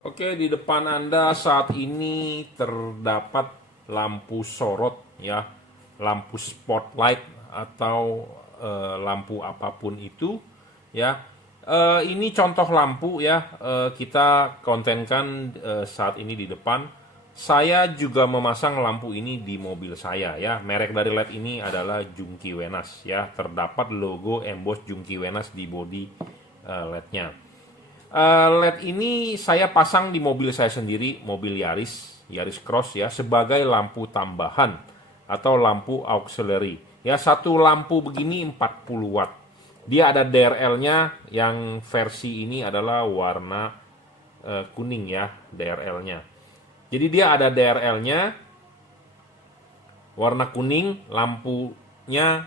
Oke, di depan Anda saat ini terdapat lampu sorot ya, lampu spotlight atau lampu apapun itu ya. Ini contoh lampu ya, kita kontenkan saat ini di depan. Saya juga memasang lampu ini di mobil saya ya. Merek dari LED ini adalah Junkee Wenas ya. Terdapat logo emboss Junkee Wenas di bodi LED-nya. LED ini saya pasang di mobil saya sendiri, mobil Yaris Cross ya, sebagai lampu tambahan atau lampu auxiliary. Ya, satu lampu begini 40 watt. Dia ada DRL-nya yang versi ini adalah warna kuning ya, DRL-nya. Jadi dia ada DRL-nya warna kuning, lampunya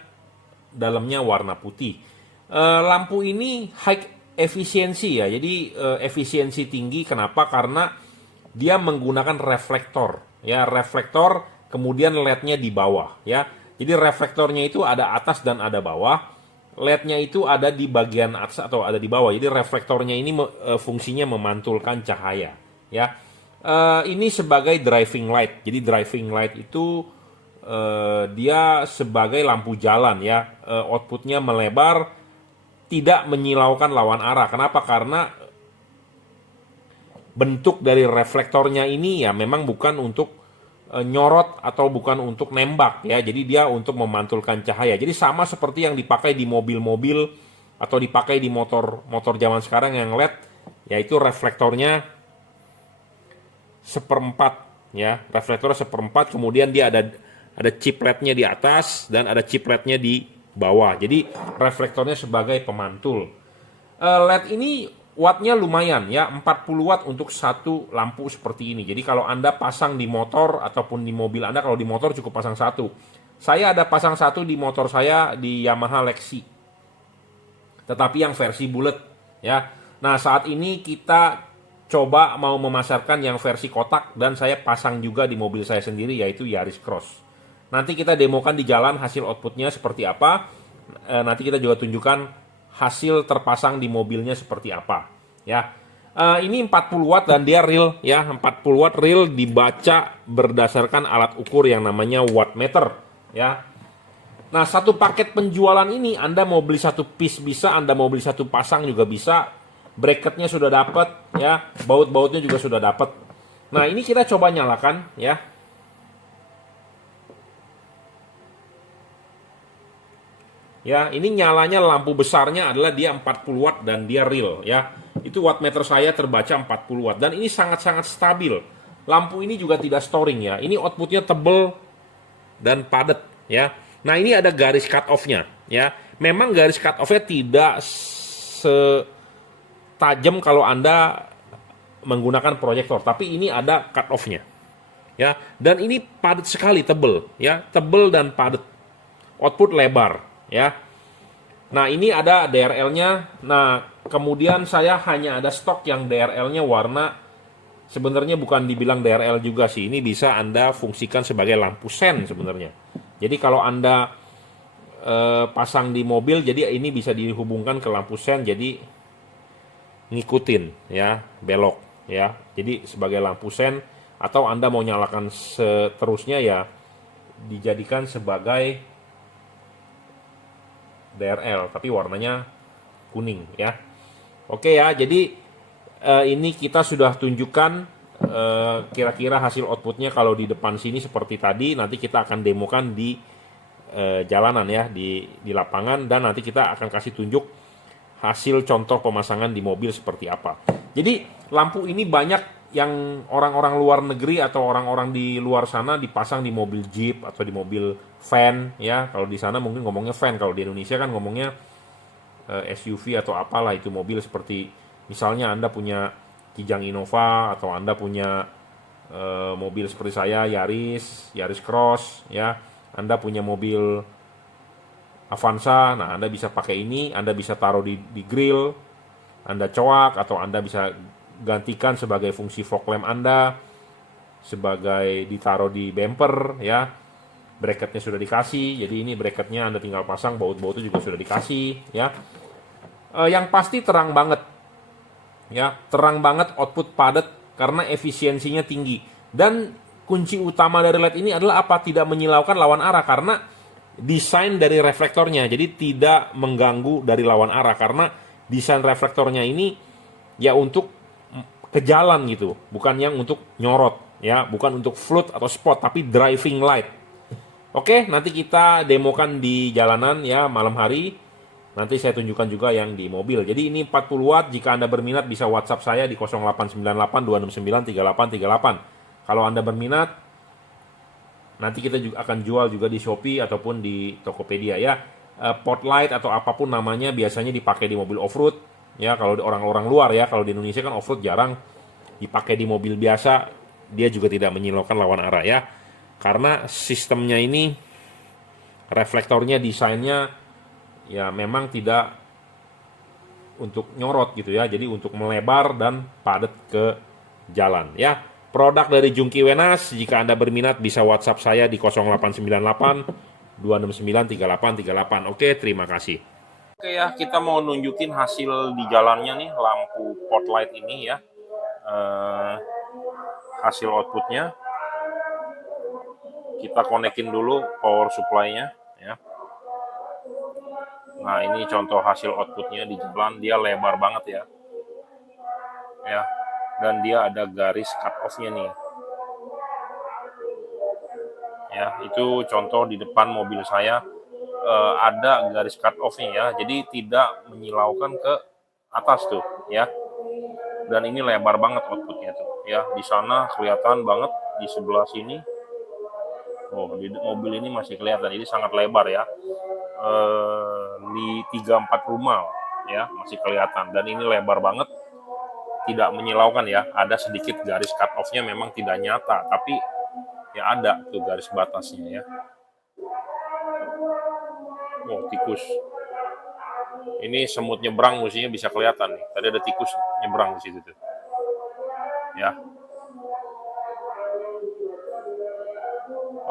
dalamnya warna putih. Lampu ini high efisiensi ya, jadi efisiensi tinggi. Kenapa? Karena dia menggunakan reflektor ya, reflektor kemudian LED-nya di bawah ya. Jadi reflektornya itu ada atas dan ada bawah, LED-nya itu ada di bagian atas atau ada di bawah. Jadi reflektornya ini fungsinya memantulkan cahaya ya. Ini sebagai driving light. Jadi driving light itu dia sebagai lampu jalan ya, outputnya melebar, tidak menyilaukan lawan arah. Kenapa? Karena bentuk dari reflektornya ini ya memang bukan untuk nyorot atau bukan untuk nembak ya. Jadi dia untuk memantulkan cahaya. Jadi sama seperti yang dipakai di mobil-mobil atau dipakai di motor zaman sekarang yang LED, yaitu reflektornya seperempat ya. Reflektornya seperempat, kemudian dia ada chip LED-nya di atas dan ada chip LED-nya di bawah. Jadi reflektornya sebagai pemantul. LED ini wattnya lumayan ya, 40 watt untuk satu lampu seperti ini. Jadi kalau Anda pasang di motor ataupun di mobil Anda, kalau di motor cukup pasang satu. Saya ada pasang satu di motor saya di Yamaha Lexi, tetapi yang versi bulat ya. Nah, saat ini kita coba mau memasarkan yang versi kotak dan saya pasang juga di mobil saya sendiri, yaitu Yaris Cross. Nanti kita demokan di jalan hasil outputnya seperti apa. Nanti kita juga tunjukkan hasil terpasang di mobilnya seperti apa ya. Ini 40 watt dan dia real ya, 40 watt real dibaca berdasarkan alat ukur yang namanya wattmeter ya. Nah, satu paket penjualan ini Anda mau beli satu piece bisa, Anda mau beli satu pasang juga bisa. Bracketnya sudah dapat ya, baut-bautnya juga sudah dapat. Nah, ini kita coba nyalakan ya. Ya, ini nyalanya lampu besarnya adalah dia 40 watt dan dia real ya. Itu wattmeter saya terbaca 40 watt dan ini sangat-sangat stabil. Lampu ini juga tidak storing ya. Ini outputnya tebel dan padat ya. Nah, ini ada garis cut off-nya ya. Memang garis cut off-nya tidak setajam kalau Anda menggunakan proyektor, tapi ini ada cut off-nya. Ya, dan ini padat sekali, tebel ya, tebel dan padat. Output lebar ya. Nah, ini ada DRL-nya. Nah, kemudian saya hanya ada stok yang DRL-nya warna, sebenarnya bukan dibilang DRL juga sih. Ini bisa Anda fungsikan sebagai lampu sen sebenarnya. Jadi kalau Anda pasang di mobil, jadi ini bisa dihubungkan ke lampu sen, jadi ngikutin ya, belok ya. Jadi sebagai lampu sen, atau Anda mau nyalakan seterusnya ya dijadikan sebagai DRL tapi warnanya kuning ya. Oke ya, jadi ini kita sudah tunjukkan kira-kira hasil outputnya kalau di depan sini seperti tadi. Nanti kita akan demokan di jalanan ya, di lapangan, dan nanti kita akan kasih tunjuk hasil contoh pemasangan di mobil seperti apa. Jadi lampu ini banyak yang orang-orang luar negeri atau orang-orang di luar sana dipasang di mobil Jeep atau di mobil van ya. Kalau di sana mungkin ngomongnya van, kalau di Indonesia kan ngomongnya SUV atau apalah itu mobil. Seperti misalnya Anda punya Kijang Innova atau Anda punya mobil seperti saya Yaris Cross ya. Anda punya mobil Avanza, nah Anda bisa pakai ini, Anda bisa taruh di grill, Anda coak, atau Anda bisa gantikan sebagai fungsi fog lamp Anda, sebagai ditaruh di bumper ya. Bracketnya sudah dikasih, jadi ini bracketnya Anda tinggal pasang, baut-bautnya juga sudah dikasih ya. Yang pasti terang banget ya, terang banget, output padat karena efisiensinya tinggi. Dan kunci utama dari LED ini adalah apa? Tidak menyilaukan lawan arah, karena desain dari reflektornya, jadi tidak mengganggu dari lawan arah, karena desain reflektornya ini ya untuk ke jalan gitu, bukan yang untuk nyorot ya, bukan untuk float atau spot, tapi driving light. Oke, nanti kita demokan di jalanan ya malam hari. Nanti saya tunjukkan juga yang di mobil. Jadi ini 40 watt. Jika Anda berminat bisa WhatsApp saya di 0898 269 3838. Kalau Anda berminat, nanti kita juga akan jual juga di Shopee ataupun di Tokopedia ya. Spotlight atau apapun namanya biasanya dipakai di mobil off-road. Ya, kalau orang-orang luar ya, kalau di Indonesia kan off-road jarang dipakai di mobil biasa, dia juga tidak menyilaukan lawan arah ya. Karena sistemnya ini, reflektornya, desainnya ya memang tidak untuk nyorot gitu ya, jadi untuk melebar dan padat ke jalan ya. Produk dari Jungki Wenas, jika Anda berminat bisa WhatsApp saya di 0898 269 3838. Oke, terima kasih. Oke ya, kita mau nunjukin hasil di jalannya nih, lampu spotlight ini ya. Hasil outputnya kita konekin dulu power supply-nya ya. Nah, ini contoh hasil outputnya di jalan, dia lebar banget ya. Ya, dan dia ada garis cut off-nya nih. Ya, itu contoh di depan mobil saya ada garis cut off-nya ya. Jadi tidak menyilaukan ke atas tuh ya. Dan ini lebar banget outputnya tuh ya. Di sana kelihatan banget, di sebelah sini. Oh, di mobil ini masih kelihatan. Ini sangat lebar ya. Di 3-4 rumah ya masih kelihatan, dan ini lebar banget, tidak menyilaukan ya. Ada sedikit garis cut off-nya memang tidak nyata, tapi ya ada tuh garis batasnya ya. Oh, tikus. Ini semut nyebrang, mestinya bisa kelihatan nih. Tadi ada tikus nyebrang di situ tuh. Ya.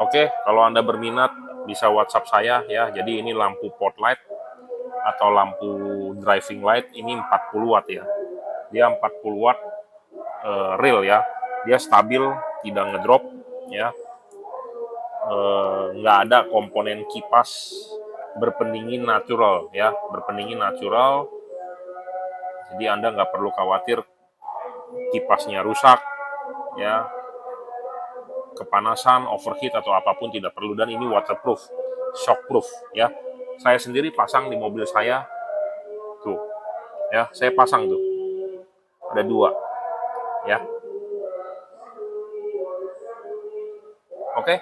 Oke, kalau Anda berminat bisa WhatsApp saya ya. Jadi ini lampu spotlight atau lampu driving light, ini 40 watt ya. Dia 40 watt real ya. Dia stabil, tidak ngedrop ya. Nggak ada komponen kipas berpendingin natural ya, berpendingin natural. Jadi Anda nggak perlu khawatir kipasnya rusak ya, kepanasan, overheat atau apapun tidak perlu. Dan ini waterproof, shockproof ya. Saya sendiri pasang di mobil saya tuh ya, saya pasang tuh ada 2 ya. Oke.